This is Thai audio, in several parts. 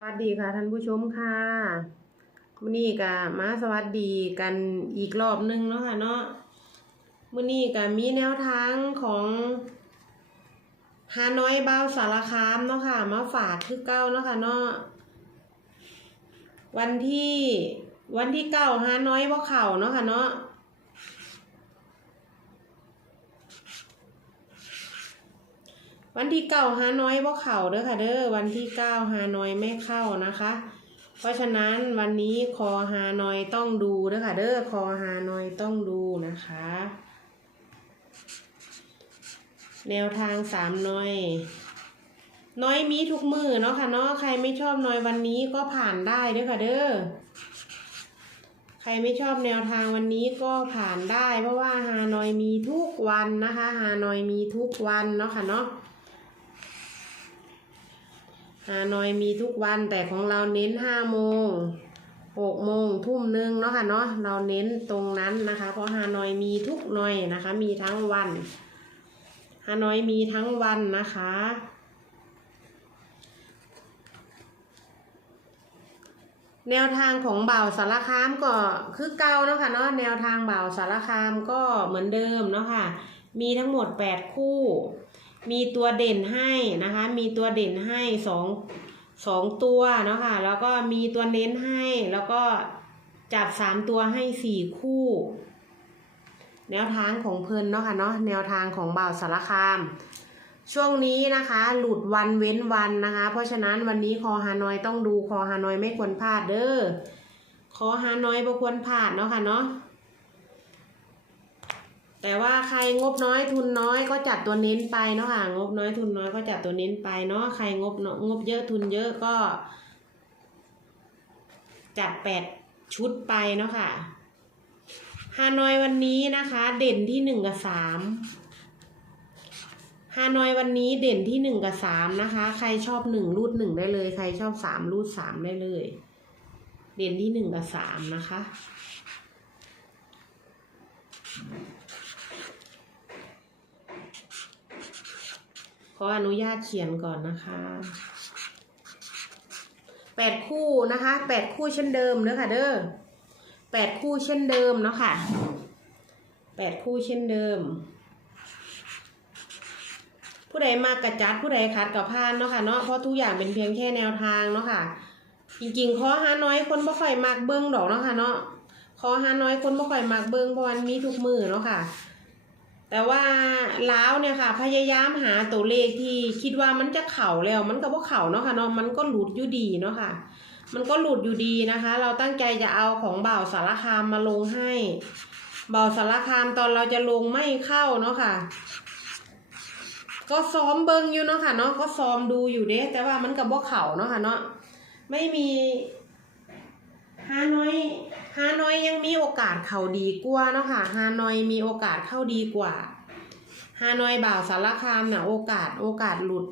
สวัสดีค่ะท่านผู้ชมค่ะมื้อนี้ก็มาสวัสดีกันอีกรอบหนึงเนาะค่ะเนาะมื้อนี้ก็มีแนวทางของฮานอยเบ้าสารคามเนาะค่ะมาฝากคือเก้าเนาะค่ะเนาะวันที่วันที่เก้าฮานอยบ่าเข่าเนาะค่ะเนาะ วันที่เก้าฮานอยบ่เข่าเด้อค่ะเด้อวันที่เก้าฮานอยไม่เข้านะคะ เพราะฉะนั้นวันนี้คอฮานอยต้องดูเด้อค่ะเด้อคอฮานอยต้องดูนะคะ แนวทางสามน้อยน้อยมีทุกมือเนาะค่ะเนาะใครไม่ชอบน้อยวันนี้ก็ผ่านได้เด้อค่ะเด้อใครไม่ชอบแนวทางวันนี้ก็ผ่านได้ เพราะว่าฮานอยมีทุกวันนะคะฮานอยมีทุกวันเนาะค่ะเนาะ ฮานอยมีทุกวันแต่ของเราเน้นห้าโมงหกโมงทุ่มหนึ่งเนาะค่ะเนาะเราเน้นตรงนั้นนะคะ เพราะฮานอยมีทุกหน่อยนะคะ มีทั้งวันฮานอยมีทั้งวันนะคะ แนวทางของบ่าวสารคามก็คือเก่าเนาะค่ะเนาะแนวทางบ่าวสารคามก็เหมือนเดิมเนาะค่ะ มีทั้งหมดแปดคู่ มีตัวเด่นให้นะคะ มีตัวเด่นให้สองสองตัวเนาะค่ะ แล้วก็มีตัวเน้นให้ แล้วก็จับสามตัวให้สี่คู่ แนวทางของเพลินเนาะค่ะเนาะ แนวทางของบ่าวสารคาม ช่วงนี้นะคะ หลุดวันเว้นวันนะคะ เพราะฉะนั้นวันนี้คอฮานอยต้องดูคอฮานอยไม่ควรพลาดเด้อคอฮานอยไม่ควรพลาดเนาะค่ะเนาะ แต่ว่าใครงบน้อยทุนน้อยก็จัดตัวเน้นไปเนาะค่ะ งบน้อยทุนน้อยก็จัดตัวเน้นไปเนาะใครงบงบเยอะทุนเยอะก็ จัดแปดชุดไปเนาะค่ะฮานอยวันนี้นะคะ เด่นที่หนึ่งกับสามฮานอยวันนี้เด่นที่หนึ่งกับสามนะคะ ใครชอบหนึ่งรูดหนึ่งได้เลย ใครชอบสามรูดสามได้เลย เด่นที่หนึ่งกับสามนะคะ ขออนุญาตเขียนก่อนนะคะแปดคู่นะคะแปดคู่เช่นเดิมเด้อค่ะ เด้อแปดคู่เช่นเดิมเนาะค่ะแปดคู่เช่นเดิม ผู้ใดมากกระจัดผู้ใดคัดกับพานเนาะค่ะเนาะเพราะทุกอย่างเป็นเพียงแค่แนวทางเนาะค่ะ จริงๆขอหาน้อยคนบ่ค่อยมักเบิ้งดอกเนาะค่ะเนาะขอหาน้อยคนบ่ค่อยมักเบิ้งเพราะมันมีทุกมือเนาะค่ะ แต่ว่าล้าวเนี่ยค่ะ พยายามหาตัวเลขที่คิดว่ามันจะเข่าแล้ว มันก็บ่เข่าเนาะค่ะเนาะมันก็หลุดอยู่ดีเนาะค่ะ มันก็หลุดอยู่ดีนะคะ เราตั้งใจจะเอาของบ่าวสารคามมาลงให้บ่าวสารคามตอนเราจะลงไม่เข้าเนาะค่ะ ก็ซ้อมเบิงอยู่เนาะค่ะเนาะก็ซ้อมดูอยู่เด้แต่ว่ามันกับบ่เข่าเนาะค่ะเนาะไม่มี ฮานอยฮานอยยังมีโอกาสเข้าดีกว่าเนาะค่ะฮานอยมีโอกาสเข้าดีกว่าฮานอยบ่าวสารคามเนี่ยโอกาสโอกาสหลุด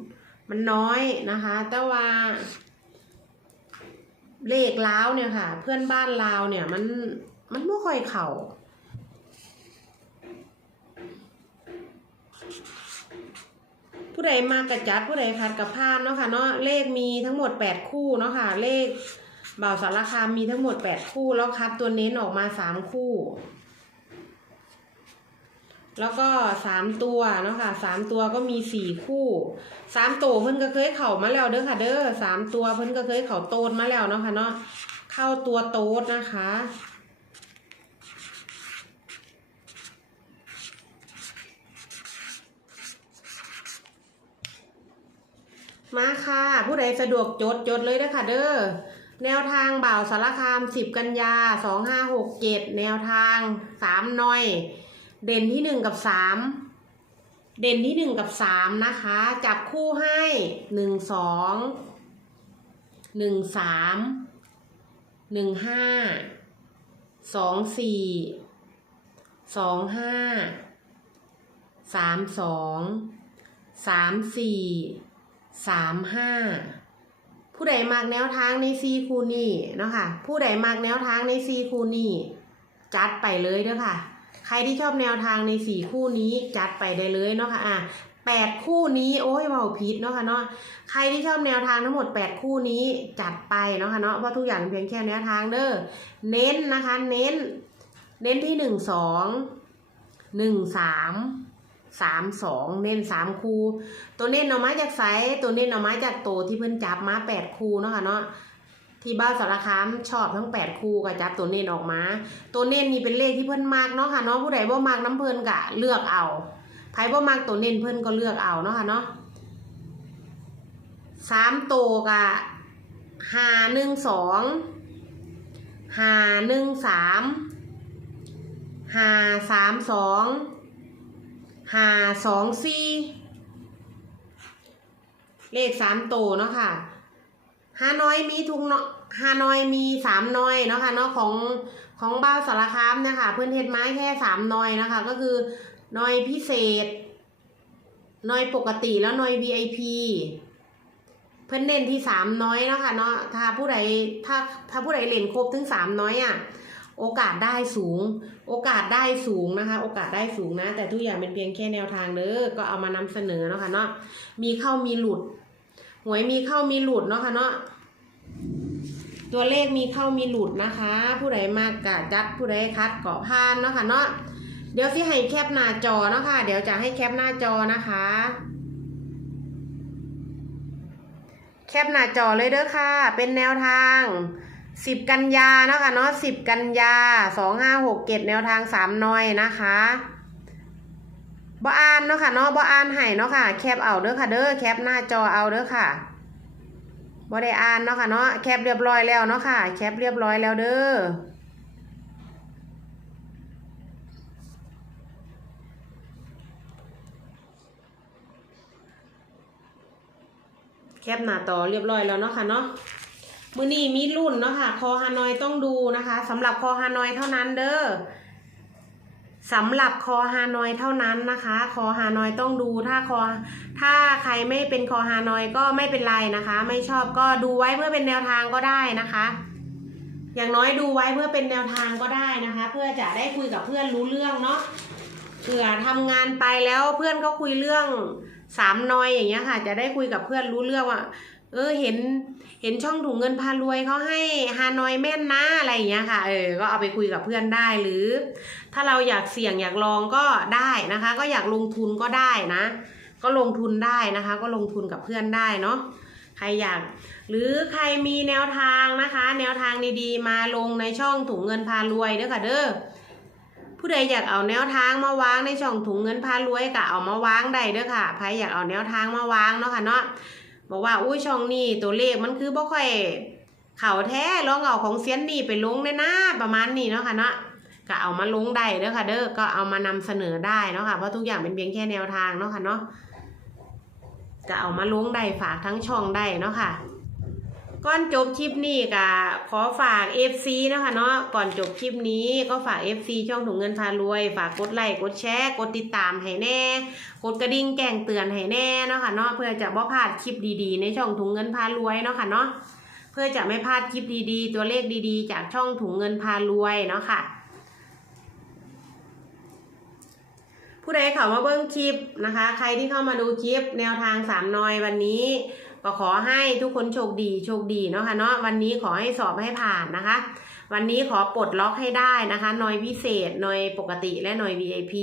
มันน้อยนะคะ แต่ว่า เลขล้าวเนี่ยค่ะ เพื่อนบ้านลาวเนี่ยมันมันไม่ค่อยเข่าผู้ใดมากระจัดผู้ใดคัดกับพานเนาะค่ะเนาะเลขมีทั้งหมดแปดคู่เนาะค่ะเลข บ่าวสารคามมีทั้งหมดแปดคู่แล้วคัดตัวเน้นออกมาสามคู่ แล้วก็สามตัวเนาะค่ะสามตัวก็มีสี่คู่สามตัวเพิ่นก็เคยเข่ามาแล้วเด้อค่ะ เด้อสามตัวเพิ่นก็เคยเข่าโตดมาแล้วเนาะค่ะเนาะเข้าตัวโตดนะคะมาค่ะ ผู้ใดสะดวกจดจดเลยนะคะเด้อ แนวทางบ่าวสารคามสิบกันยาสองห้าหกเจ็ดแนวทางสามหน่อย เด่นที่หนึ่งกับสามเด่นที่หนึ่งกับสามนะคะ จับคู่ให้หนึ่งสองหนึ่งสามหนึ่งห้าสองสี่สองห้าสามสองสามสี่สามห้า ผู้ใดมากแนวทางในซีคูนี่เนาะค่ะ ผู้ใดมากแนวทางในซีคูนี่จัดไปเลยเด้อค่ะ ใครที่ชอบแนวทางในสี่คู่นี้จัดไปได้เลยเนาะค่ะอะแปดคู่นี้โอ้ยเบาผิดเนาะค่ะเนาะใครที่ชอบแนวทางทั้งหมดแปดคู่นี้จัดไปเนาะค่ะเนาะเพราะทุกอย่างเพียงแค่แนวทางเด้อเน้นนะคะ เน้น เน้นที่หนึ่งสองหนึ่งสาม สามสองเน้นสามคูตัวเน้นเอามาจากไสตัวเน้นเอามาจากโตวที่เพิ่นจับมาแปดคูเนาะค่ะเนาะที่บ้านสารคามชอบทั้งแปดคูก็จับตัวเน้นออกมา ตัวเน้นนี่เป็นเลขที่เพิ่นมากเนาะค่ะเนาะผู้ใดบ่มากน้ำเพิ่นก็เลือกเอาไผบ่มากตัวเน้นเพิ่นก็เลือกเอาเนาะค่ะเนาะสามโตกะห้าหนึ่งสองห้าหนึ่งสามห้าสามสอง ห้าสองสี่เลขสามโตเนาะค่ะฮานอยมีทุกเนาะฮานอยมีสามนอยเนาะค่ะเนาะของของบ้าสารคามนะคะเพื่อนเฮ็ดไม้แค่สามนอยนะคะ ก็คือนอยพิเศษนอยปกติแล้วนอย VIP เพื่อนเน้นที่สามน้อยเนาะค่ะเนาะถ้าผู้ใดถ้าถ้าผู้ใดเล่นครบถึงสามน้อยอะ โอกาสได้สูง โอกาสได้สูงนะคะ โอกาสได้สูงนะ แต่ทุกอย่างเป็นเพียงแค่แนวทางเด้อก็เอามานำเสนอเนาะค่ะเนาะมีเข้ามีหลุด หวยมีเข้ามีหลุดเนาะค่ะเนาะตัวเลขมีเข้ามีหลุดนะคะ ผู้ใดมากกะจัดผู้ใดคัดเกาะพานเนาะค่ะเนาะเดี๋ยวสิให้แคปหน้าจอเนาะค่ะเดี๋ยวจะให้แคปหน้าจอนะคะ แคปหน้าจอเลยเด้อค่ะ เป็นแนวทาง สิบกันยาเนาะค่ะเนาะสิบกันยาสองห้าหกเกตแนวทางสามน้อยนะคะบ่อ่านเนาะค่ะเนาะบ่อ่านให้เนาะค่ะ แคปเอาเด้อค่ะเด้อแคปหน้าจอเอาเด้อค่ะบ่ได้อ่านเนาะค่ะเนาะแคปเรียบร้อยแล้วเนาะค่ะ แคปเรียบร้อยแล้วเด้อแคปหน้าต่อเรียบร้อยแล้วเนาะค่ะเนาะ มือนี้มีรุ่นเนาะค่ะ คอฮานอยต้องดูนะคะสำหรับคอฮานอยเท่านั้นเด้อสำหรับคอฮานอยเท่านั้นนะคะ คอฮานอยต้องดูถ้าคอถ้าใครไม่เป็นคอฮานอยก็ไม่เป็นไรนะคะ ไม่ชอบก็ดูไว้เพื่อเป็นแนวทางก็ได้นะคะ อย่างน้อยดูไว้เพื่อเป็นแนวทางก็ได้นะคะ เพื่อจะได้คุยกับเพื่อนรู้เรื่องเนาะเผื่อทำงานไปแล้วเพื่อนก็คุยเรื่องสามนอยอย่างเงี้ยค่ะ จะได้คุยกับเพื่อนรู้เรื่องว่า เออเห็นเห็นช่องถุงเงินพารวยเขาให้ฮานอยแม่นนะอะไรอย่างเงี้ยค่ะเออก็เอาไปคุยกับเพื่อนได้หรือ ถ้าเราอยากเสี่ยงอยากลองก็ได้นะคะ ก็อยากลงทุนก็ได้นะ ก็ลงทุนได้นะคะ ก็ลงทุนกับเพื่อนได้เนาะใครอยากหรือใครมีแนวทางนะคะ แนวทางดีๆ มาลงในช่องถุงเงินพารวยเด้อค่ะเด้อผู้ใดอยากเอาแนวทางมาวางในช่องถุงเงินพารวยก็เอามาวางได้เด้อค่ะใครอยากเอาแนวทางมาวางเนาะค่ะเนาะ บอกว่าอุ้ยช่องนี้ตัวเลขมันคือบ่ค่อยเข่าแท้ลองเอาของเซียนนี่ไปลงได้นะประมาณนี้เนาะค่ะเนาะก็เอามาลงได้เด้อค่ะเด้อก็เอามานำเสนอได้เนาะค่ะเพราะทุกอย่างเป็นเพียงแค่แนวทางเนาะค่ะเนาะก็เอามาลงได้ฝากทั้งช่องได้เนาะค่ะ ก่อนจบคลิปนี้ก็ขอฝาก FC นะคะเนาะก่อนจบคลิปนี้ก็ฝาก FC ช่องถุงเงินพารวย ฝากกดไลค์กดแชร์กดติดตามให้แน่ กดกระดิ่งแจ้งเตือนให้แน่เนาะค่ะเนาะเพื่อจะบ่พลาดคลิปดีๆ ในช่องถุงเงินพารวยเนาะค่ะเนาะเพื่อจะไม่พลาดคลิปดีๆ ตัวเลขดีๆ จากช่องถุงเงินพารวยเนาะค่ะผู้ใดเข้ามาเบิ้งคลิปนะคะ ใครที่เข้ามาดูคลิปแนวทางสามนอยวันนี้ ก็ขอให้ทุกคนโชคดีโชคดีเนาะค่ะเนาะวันนี้ขอให้สอบให้ผ่านนะคะ วันนี้ขอปลดล็อกให้ได้นะคะหน่วยพิเศษหน่วยปกติและหน่วย VIP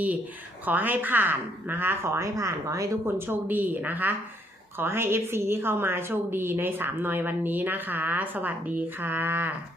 ขอให้ผ่านนะคะ ขอให้ผ่านขอให้ทุกคนโชคดีนะคะ ขอให้ FC ที่เข้ามาโชคดีในสามหน่วยวันนี้นะคะ สวัสดีค่ะ